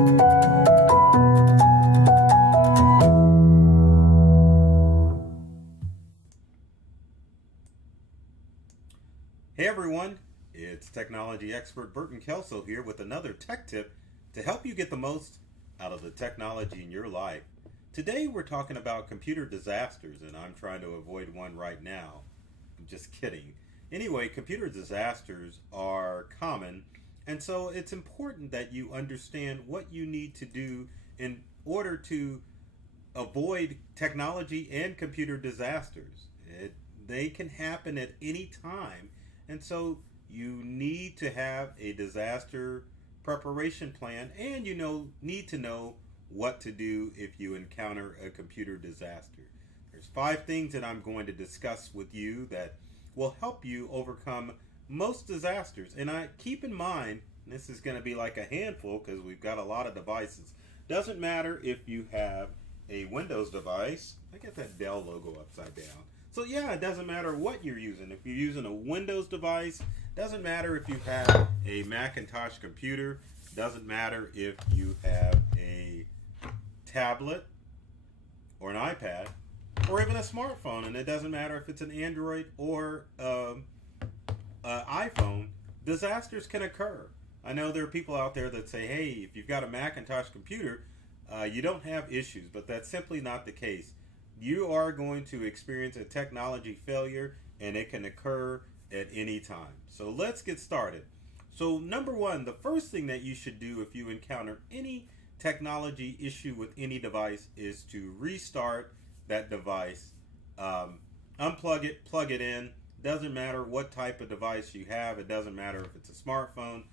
Hey everyone, it's technology expert Burton Kelso here with another tech tip to help you get the most out of the technology in your life. Today we're talking about computer disasters, and I'm trying to avoid one right now. I'm just kidding. Anyway, computer disasters are common, and so it's important that you understand what you need to do in order to avoid technology and computer disasters. They can happen at any time, and so you need to have a disaster preparation plan, and need to know what to do if you encounter a computer disaster. There's 5 things that I'm going to discuss with you that will help you overcome most disasters. And I keep in mind, this is going to be like a handful because we've got a lot of devices. Doesn't matter if you have a Windows device. I got that Dell logo upside down. So yeah, it doesn't matter what you're using. If you're using a Windows device, doesn't matter if you have a Macintosh computer, doesn't matter if you have a tablet or an iPad or even a smartphone, and it doesn't matter if it's an Android or iPhone, disasters can occur. I know there are people out there that say, hey, if you've got a Macintosh computer, you don't have issues, but that's simply not the case. You are going to experience a technology failure, and it can occur at any time. So let's get started. So number one, the first thing that you should do if you encounter any technology issue with any device is to restart that device. Unplug it, plug it in. Doesn't matter what type of device you have. It doesn't matter if it's a smartphone.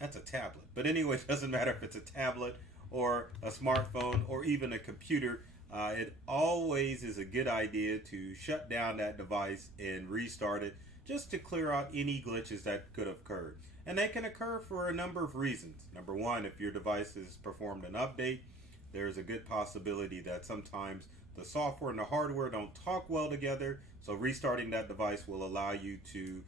That's a tablet. But anyway, it doesn't matter if it's a tablet or a smartphone or even a computer. It always is a good idea to shut down that device and restart it just to clear out any glitches that could have occurred. And they can occur for a number of reasons. Number one, if your device has performed an update, there's a good possibility that sometimes the software and the hardware don't talk well together. So restarting that device will allow you to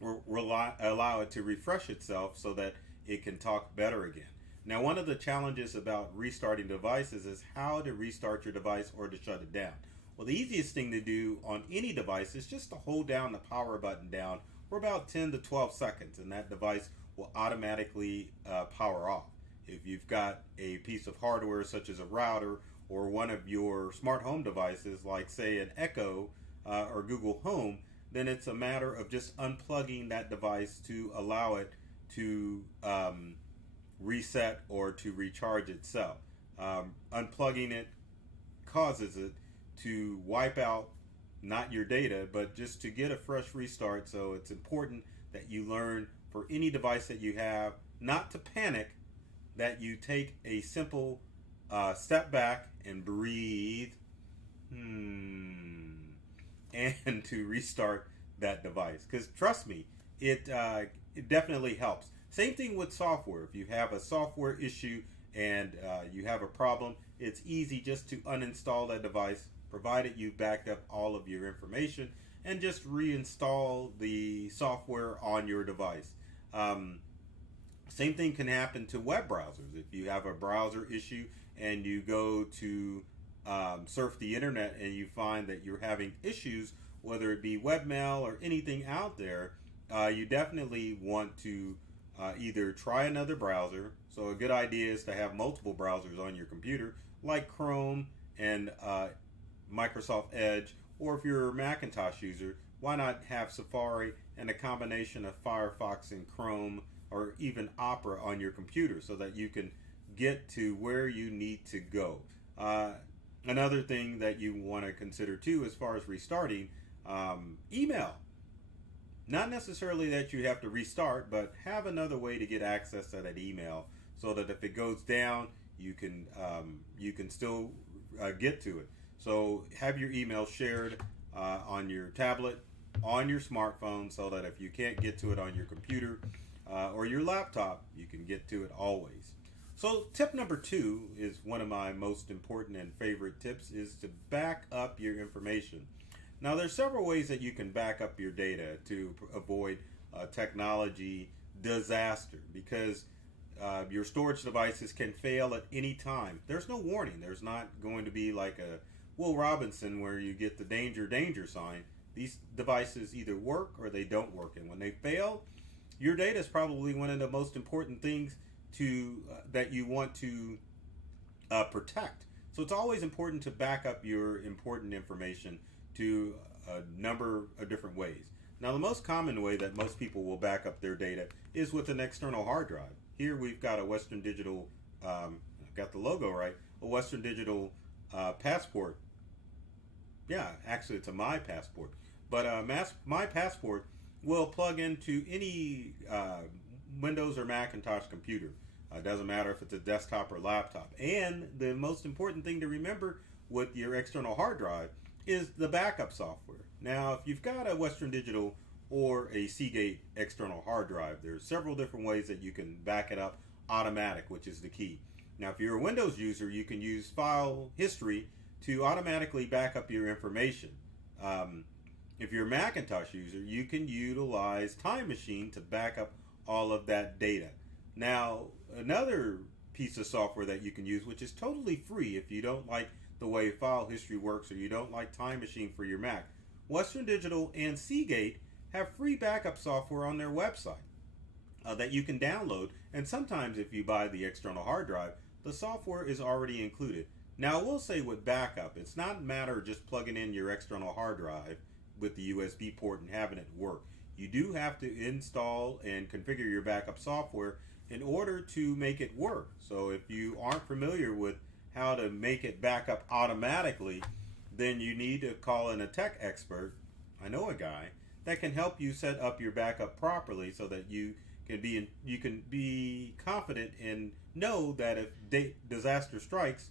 allow it to refresh itself so that it can talk better again. Now, one of the challenges about restarting devices is how to restart your device or to shut it down. Well, the easiest thing to do on any device is just to hold down the power button down for about 10 to 12 seconds, and that device will automatically power off. If you've got a piece of hardware such as a router or one of your smart home devices like, say, an Echo or Google Home, then it's a matter of just unplugging that device to allow it to reset or to recharge itself. Unplugging it causes it to wipe out not your data, but just to get a fresh restart. So it's important that you learn for any device that you have not to panic, that you take a simple step back and breathe and to restart that device. Because trust me, it definitely helps. Same thing with software. If you have a software issue and you have a problem, it's easy just to uninstall that device, provided you've backed up all of your information, and just reinstall the software on your device. Same thing can happen to web browsers. If you have a browser issue and you go to surf the internet and you find that you're having issues, whether it be webmail or anything out there, you definitely want to either try another browser. So a good idea is to have multiple browsers on your computer, like Chrome and Microsoft Edge, or if you're a Macintosh user, why not have Safari and a combination of Firefox and Chrome or even Opera on your computer so that you can get to where you need to go. Another thing that you want to consider too as far as restarting, email. Not necessarily that you have to restart, but have another way to get access to that email so that if it goes down, you can still get to it. So have your email shared on your tablet, on your smartphone, so that if you can't get to it on your computer or your laptop, you can get to it always. So tip number 2 is one of my most important and favorite tips, is to back up your information. Now, there's several ways that you can back up your data to avoid technology disaster, because Your storage devices can fail at any time. There's no warning. There's not going to be like a Will Robinson where you get the danger, danger sign. These devices either work or they don't work. And when they fail, your data is probably one of the most important things that you want to protect. So it's always important to back up your important information to a number of different ways. Now, the most common way that most people will back up their data is with an external hard drive. Here we've got a Western Digital, got the logo right, a Western Digital Passport. Yeah, actually it's a My Passport. But My Passport will plug into any Windows or Macintosh computer. Doesn't matter if it's a desktop or laptop. And the most important thing to remember with your external hard drive is the backup software. Now, if you've got a Western Digital or a Seagate external hard drive, there's several different ways that you can back it up automatic, which is the key. Now, if you're a Windows user, you can use File History to automatically back up your information. If you're a Macintosh user, you can utilize Time Machine to back up all of that data. Now, another piece of software that you can use, which is totally free if you don't like the way File History works or you don't like Time Machine for your Mac, Western Digital and Seagate have free backup software on their website that you can download. And sometimes if you buy the external hard drive, the software is already included. Now, I will say with backup, it's not a matter of just plugging in your external hard drive with the USB port and having it work. You do have to install and configure your backup software in order to make it work. So if you aren't familiar with how to make it back up automatically, then you need to call in a tech expert. I know a guy that can help you set up your backup properly so that you can be confident and know that if disaster strikes,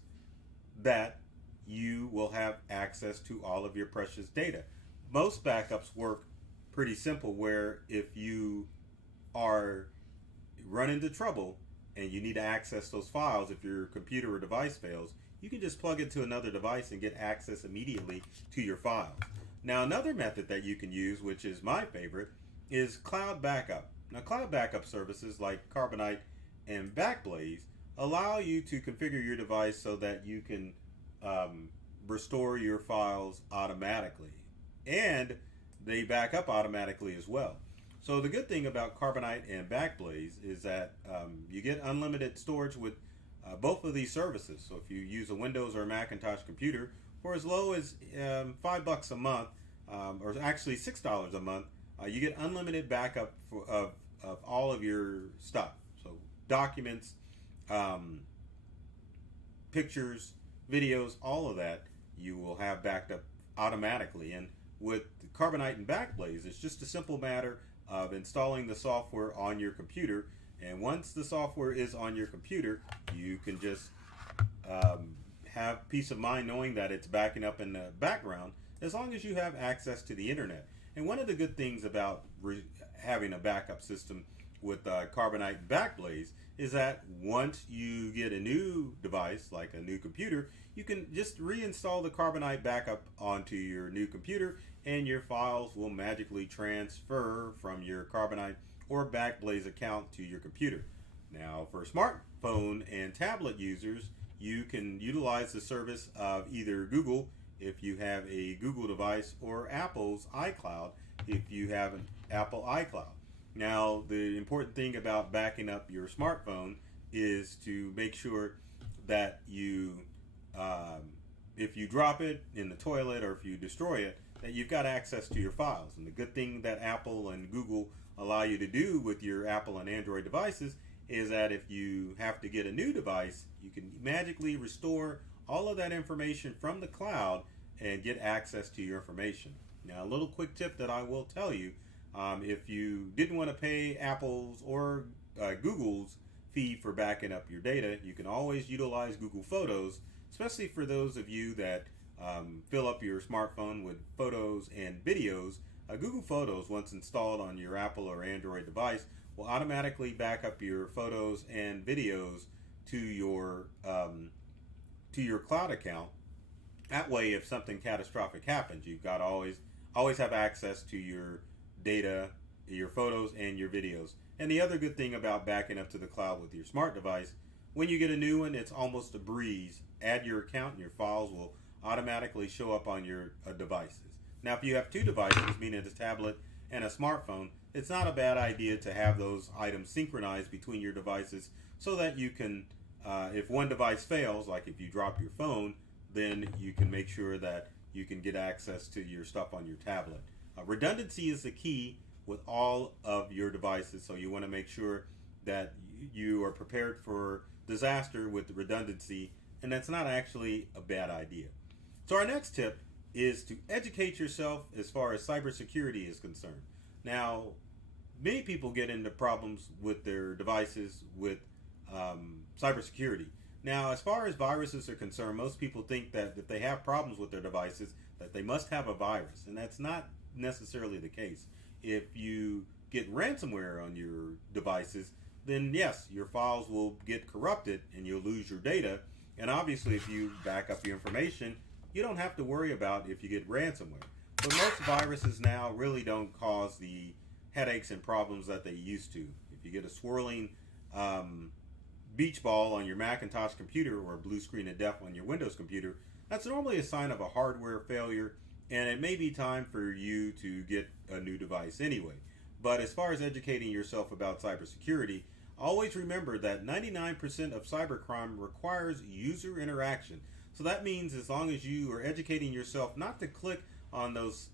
that you will have access to all of your precious data. Most backups work pretty simple, where if you are run into trouble and you need to access those files, if your computer or device fails, you can just plug it to another device and get access immediately to your files. Now, another method that you can use, which is my favorite, is cloud backup. Now, cloud backup services like Carbonite and Backblaze allow you to configure your device so that you can restore your files automatically. And they back up automatically as well. So the good thing about Carbonite and Backblaze is that you get unlimited storage with both of these services. So if you use a Windows or a Macintosh computer for as low as $5 a month, or actually $6 a month, you get unlimited backup of all of your stuff. So documents, pictures, videos, all of that you will have backed up automatically. And with Carbonite and Backblaze, it's just a simple matter of installing the software on your computer. And once the software is on your computer, you can just have peace of mind knowing that it's backing up in the background as long as you have access to the internet. And one of the good things about having a backup system with Carbonite and Backblaze is that once you get a new device, like a new computer, you can just reinstall the Carbonite backup onto your new computer and your files will magically transfer from your Carbonite or Backblaze account to your computer. Now, for smartphone and tablet users, you can utilize the service of either Google if you have a Google device or Apple's iCloud if you have an Apple iCloud. Now, the important thing about backing up your smartphone is to make sure that you, if you drop it in the toilet or if you destroy it, that you've got access to your files. And the good thing that Apple and Google allow you to do with your Apple and Android devices is that if you have to get a new device, you can magically restore all of that information from the cloud and get access to your information. Now, a little quick tip that I will tell you, if you didn't want to pay Apple's or Google's fee for backing up your data, you can always utilize Google Photos, especially for those of you that fill up your smartphone with photos and videos. Google Photos, once installed on your Apple or Android device, will automatically back up your photos and videos to your cloud account. That way, if something catastrophic happens, you've got always have access to your data, your photos, and your videos. And the other good thing about backing up to the cloud with your smart device, when you get a new one, it's almost a breeze. Add your account and your files will automatically show up on your devices. Now, if you have two devices, meaning a tablet and a smartphone, it's not a bad idea to have those items synchronized between your devices so that you can, if one device fails, like if you drop your phone, then you can make sure that you can get access to your stuff on your tablet. Redundancy is the key with all of your devices, so you want to make sure that you are prepared for disaster with the redundancy, and that's not actually a bad idea. So our next tip is to educate yourself as far as cybersecurity is concerned. Now, many people get into problems with their devices with cybersecurity. Now, as far as viruses are concerned, most people think that if they have problems with their devices, that they must have a virus, and that's not necessarily the case. If you get ransomware on your devices, then yes, your files will get corrupted and you'll lose your data. And obviously, if you back up your information, you don't have to worry about if you get ransomware. But most viruses now really don't cause the headaches and problems that they used to. If you get a swirling beach ball on your Macintosh computer or a blue screen of death on your Windows computer, that's normally a sign of a hardware failure, and it may be time for you to get a new device anyway. But as far as educating yourself about cybersecurity, always remember that 99% of cybercrime requires user interaction. So that means as long as you are educating yourself not to click on those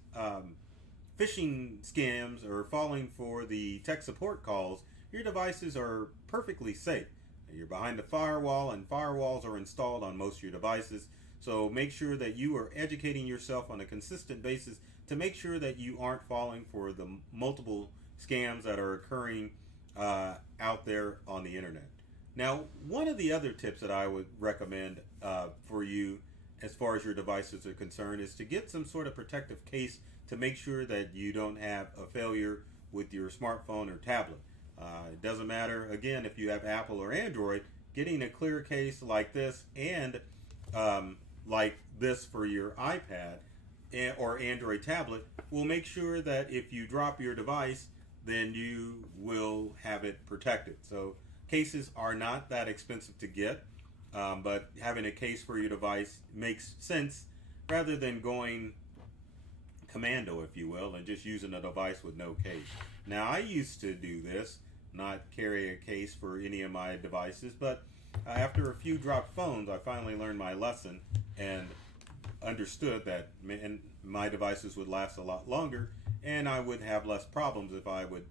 phishing scams or falling for the tech support calls, your devices are perfectly safe. You're behind a firewall, and firewalls are installed on most of your devices. So make sure that you are educating yourself on a consistent basis to make sure that you aren't falling for the multiple scams that are occurring out there on the internet. Now, one of the other tips that I would recommend for you as far as your devices are concerned is to get some sort of protective case to make sure that you don't have a failure with your smartphone or tablet. It doesn't matter, again, if you have Apple or Android, getting a clear case like this and like this for your iPad or Android tablet will make sure that if you drop your device, then you will have it protected. So cases are not that expensive to get, but having a case for your device makes sense rather than going commando, if you will, and just using a device with no case. Now, I used to do this, not carry a case for any of my devices, but after a few dropped phones, I finally learned my lesson and understood that my devices would last a lot longer and I would have less problems if I would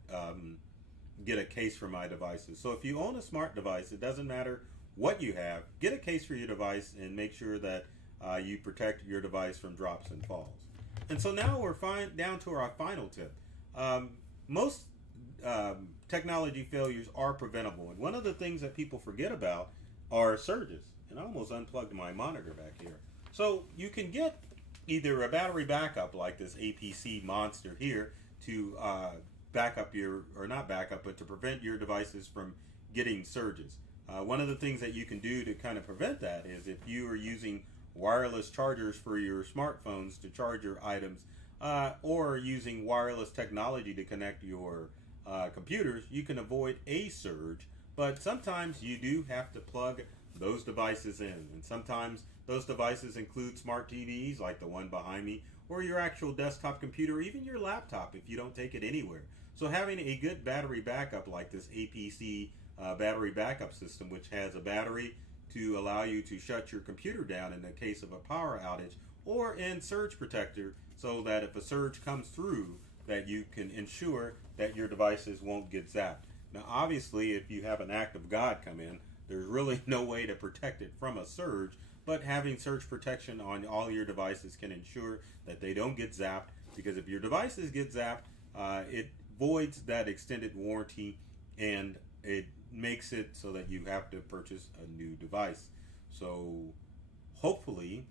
get a case for my devices. So if you own a smart device, it doesn't matter what you have, get a case for your device and make sure that you protect your device from drops and falls. And so now we're down to our final tip. Most technology failures are preventable, and one of the things that people forget about are surges. And I almost unplugged my monitor back here. So you can get either a battery backup like this APC monster here to back up or not back up, but to prevent your devices from getting surges. One of the things that you can do to kind of prevent that is if you are using wireless chargers for your smartphones to charge your items, or using wireless technology to connect your computers, you can avoid a surge. But sometimes you do have to plug those devices in, and sometimes those devices include smart TVs like the one behind me, or your actual desktop computer, or even your laptop if you don't take it anywhere. So having a good battery backup like this APC battery backup system, which has a battery to allow you to shut your computer down in the case of a power outage, or in surge protector, so that if a surge comes through, that you can ensure that your devices won't get zapped. Now, obviously, if you have an act of God come in, there's really no way to protect it from a surge, but having surge protection on all your devices can ensure that they don't get zapped, because if your devices get zapped, it voids that extended warranty and it makes it so that you have to purchase a new device. So hopefully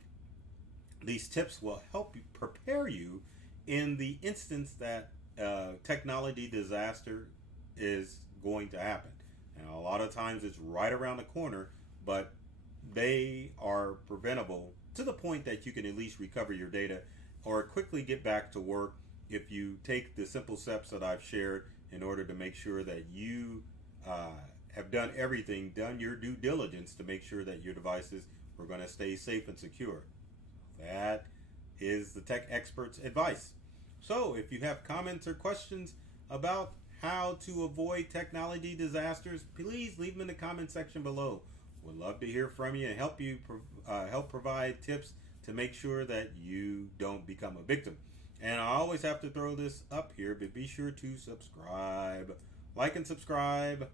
these tips will help you prepare you in the instance that technology disaster is going to happen. Now, a lot of times it's right around the corner, but they are preventable to the point that you can at least recover your data or quickly get back to work if you take the simple steps that I've shared in order to make sure that you have done everything, done your due diligence to make sure that your devices are going to stay safe and secure. That is the tech expert's advice. So if you have comments or questions about how to avoid technology disasters, please leave them in the comment section below. We'd love to hear from you and help provide tips to make sure that you don't become a victim. And I always have to throw this up here, but be sure to subscribe. Like and subscribe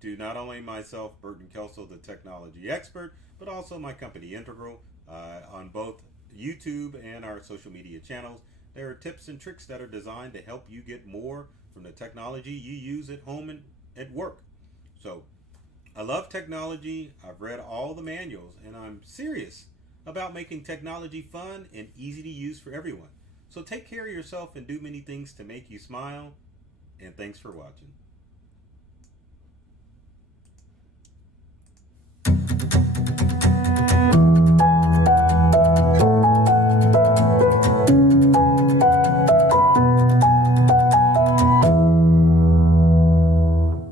to not only myself, Burton Kelso, the technology expert, but also my company Integral on both YouTube and our social media channels. There are tips and tricks that are designed to help you get more from the technology you use at home and at work. So I love technology. I've read all the manuals, and I'm serious about making technology fun and easy to use for everyone. So take care of yourself and do many things to make you smile. And thanks for watching.